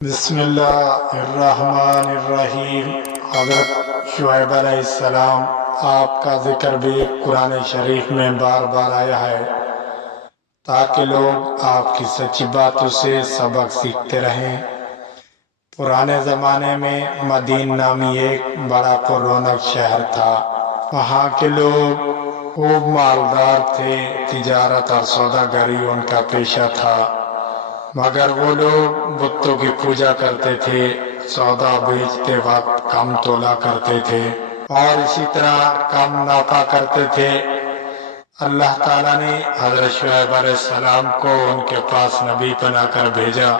بسم اللہ الرحمن الرحیم۔ حضرت شعیب علیہ السلام آپ کا ذکر بھی قرآن شریف میں بار بار آیا ہے تاکہ لوگ آپ کی سچی باتوں سے سبق سیکھتے رہیں۔ پرانے زمانے میں مدین نامی ایک بڑا پر رونق شہر تھا۔ وہاں کے لوگ خوب مالدار تھے، تجارت اور سوداگری ان کا پیشہ تھا، مگر وہ لوگ بتوں کی پوجا کرتے تھے، سودا بیچتے وقت کم تولا کرتے تھے اور اسی طرح کم نافع کرتے تھے۔ اللہ تعالیٰ نے حضرت شعیب علیہ السلام کو ان کے پاس نبی بنا کر بھیجا۔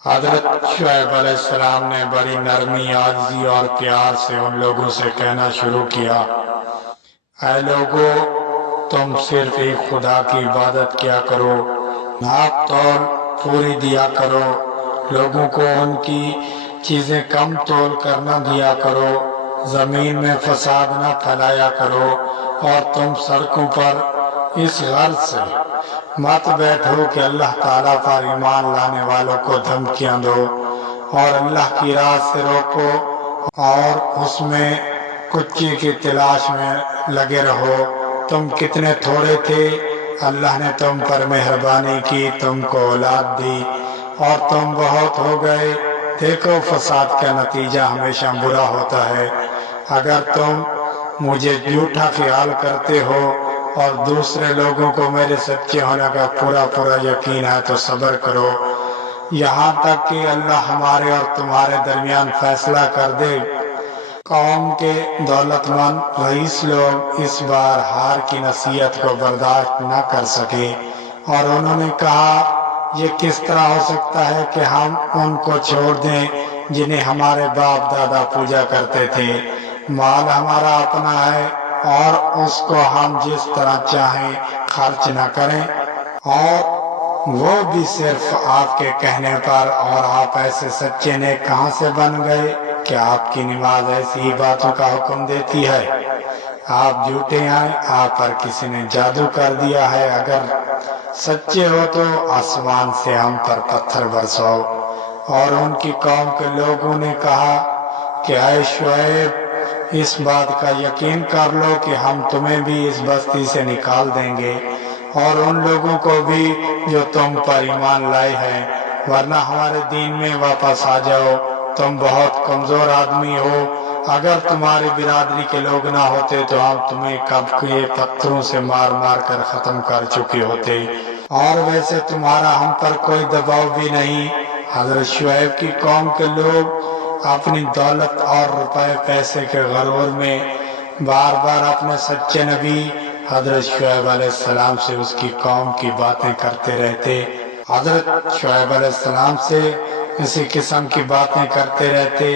حضرت شعیب علیہ السلام نے بڑی نرمی، عاجزی اور پیار سے ان لوگوں سے کہنا شروع کیا، اے لوگو، تم صرف ایک خدا کی عبادت کیا کرو، ناپ تول پوری دیا کرو، لوگوں کو ان کی چیزیں کم تول کر نہ دیا کرو، زمین میں فساد نہ پھیلایا کرو، اور تم سڑکوں پر اس غرض سے مت بیٹھو کہ اللہ تعالیٰ پر ایمان لانے والوں کو دھمکیاں دو اور اللہ کی راہ سے روکو، اور اس میں کچی کی تلاش میں لگے رہو۔ تم کتنے تھوڑے تھے، اللہ نے تم پر مہربانی کی، تم کو اولاد دی اور تم بہت ہو گئے۔ دیکھو، فساد کا نتیجہ ہمیشہ برا ہوتا ہے۔ اگر تم مجھے جھوٹا خیال کرتے ہو اور دوسرے لوگوں کو میرے سچے ہونے کا پورا یقین ہے تو صبر کرو، یہاں تک کہ اللہ ہمارے اور تمہارے درمیان فیصلہ کر دے۔ قوم کے دولت مند رئیس لوگ اس بار ہار کی نصیحت کو برداشت نہ کر سکے اور انہوں نے کہا، یہ کس طرح ہو سکتا ہے کہ ہم ان کو چھوڑ دیں جنہیں ہمارے باپ دادا پوجا کرتے تھے؟ مال ہمارا اپنا ہے اور اس کو ہم جس طرح چاہیں خرچ نہ کریں، اور وہ بھی صرف آپ کے کہنے پر، اور آپ ایسے سچے نیک کہاں سے بن گئے کہ آپ کی نماز ایسی ہی باتوں کا حکم دیتی ہے؟ آپ جھوٹے ہیں، آپ پر کسی نے جادو کر دیا ہے۔ اگر سچے ہو تو آسمان سے ہم پر پتھر برساؤ۔ اور ان کی قوم کے لوگوں نے کہا کہ اے شعیب، اس بات کا یقین کر لو کہ ہم تمہیں بھی اس بستی سے نکال دیں گے اور ان لوگوں کو بھی جو تم پر ایمان لائے ہیں، ورنہ ہمارے دین میں واپس آ جاؤ۔ تم بہت کمزور آدمی ہو، اگر تمہاری برادری کے لوگ نہ ہوتے تو ہم تمہیں کب کے پتھروں سے مار مار کر ختم کر چکے ہوتے، اور ویسے تمہارا ہم پر کوئی دباؤ بھی نہیں۔ حضرت شعیب کی قوم کے لوگ اپنی دولت اور روپے پیسے کے غرور میں بار بار اپنے سچے نبی حضرت شعیب علیہ السلام سے اس کی قوم کی باتیں کرتے رہتے۔ حضرت شعیب علیہ السلام سے اسی قسم کی باتیں کرتے رہتے۔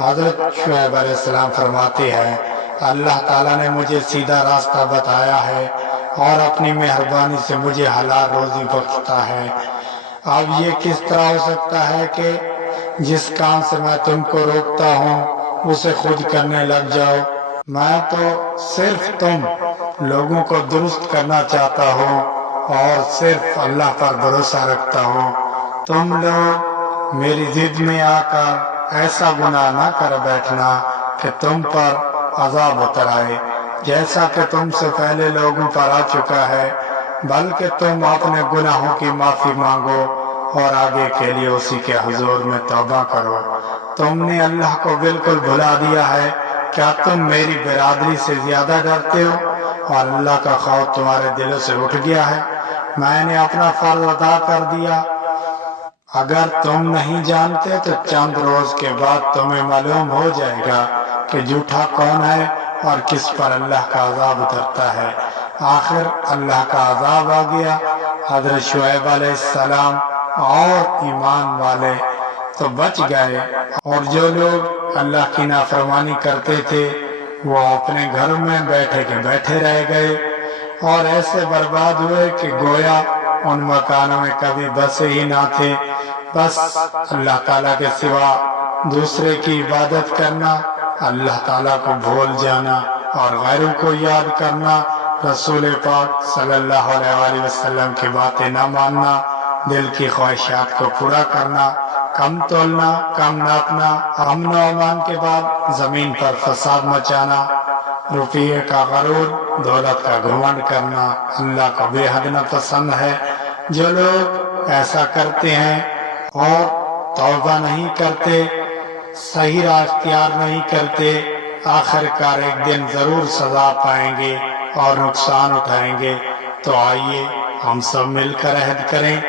حضرت شعیب علیہ السلام فرماتے ہیں، اللہ تعالیٰ نے مجھے سیدھا راستہ بتایا ہے اور اپنی مہربانی سے مجھے حلال روزی بخشتا ہے۔ اب یہ کس طرح ہو سکتا ہے کہ جس کام سے میں تم کو روکتا ہوں اسے خود کرنے لگ جاؤ؟ میں تو صرف تم لوگوں کو درست کرنا چاہتا ہوں اور صرف اللہ پر بھروسہ رکھتا ہوں۔ تم لوگ میری ضد میں آ کر ایسا گناہ نہ کر بیٹھنا کہ تم پر عذاب اتر آئے جیسا کہ تم سے پہلے لوگوں پر آ چکا ہے، بلکہ تم اپنے گناہوں کی معافی مانگو اور آگے کے لیے اسی کے حضور میں توبہ کرو۔ تم نے اللہ کو بالکل بھلا دیا ہے۔ کیا تم میری برادری سے زیادہ ڈرتے ہو اور اللہ کا خوف تمہارے دلوں سے اٹھ گیا ہے؟ میں نے اپنا فرض ادا کر دیا۔ اگر تم نہیں جانتے تو چند روز کے بعد تمہیں معلوم ہو جائے گا کہ جھوٹا کون ہے اور کس پر اللہ کا عذاب اترتا ہے۔ آخر اللہ کا عذاب آ گیا۔ حضرت شعیب علیہ السلام اور ایمان والے تو بچ گئے، اور جو لوگ اللہ کی نافرمانی کرتے تھے وہ اپنے گھروں میں بیٹھے کے بیٹھے رہ گئے اور ایسے برباد ہوئے کہ گویا ان مکانوں میں کبھی بسے ہی نہ تھے۔ بس اللہ تعالیٰ کے سوا دوسرے کی عبادت کرنا، اللہ تعالیٰ کو بھول جانا اور غیروں کو یاد کرنا، رسول پاک صلی اللہ علیہ وسلم کی باتیں نہ ماننا، دل کی خواہشات کو پورا کرنا، کم تولنا، کم ناپنا، امن و امان کے بعد زمین پر فساد مچانا، روپیے کا غرور، دولت کا گھمنڈ کرنا اللہ کو بے حد ناپسند ہے۔ جو لوگ ایسا کرتے ہیں اور توبہ نہیں کرتے، صحیح راہ اختیار نہیں کرتے، آخر کار ایک دن ضرور سزا پائیں گے اور نقصان اٹھائیں گے۔ تو آئیے ہم سب مل کر عہد کریں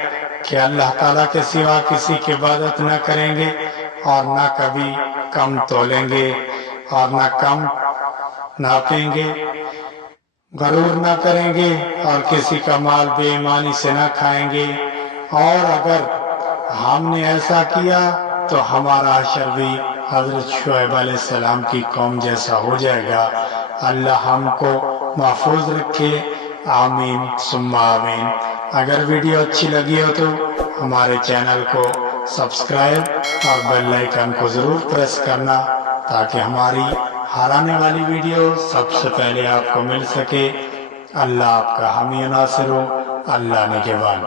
کہ اللہ تعالیٰ کے سوا کسی کی عبادت نہ کریں گے اور نہ کبھی کم تولیں گے اور نہ کم ناپیں گے، غرور نہ کریں گے اور کسی کا مال بے ایمانی سے نہ کھائیں گے۔ اور اگر ہم نے ایسا کیا تو ہمارا حشر بھی حضرت شعیب علیہ السلام کی قوم جیسا ہو جائے گا۔ اللہ ہم کو محفوظ رکھے، آمین ثم آمین۔ اگر ویڈیو اچھی لگی ہو تو ہمارے چینل کو سبسکرائب اور بیل آئیکن کو ضرور پریس کرنا تاکہ ہماری ہر آنے والی ویڈیو سب سے پہلے آپ کو مل سکے۔ اللہ آپ کا حامی و ناصر ہو۔ اللہ نگہبان۔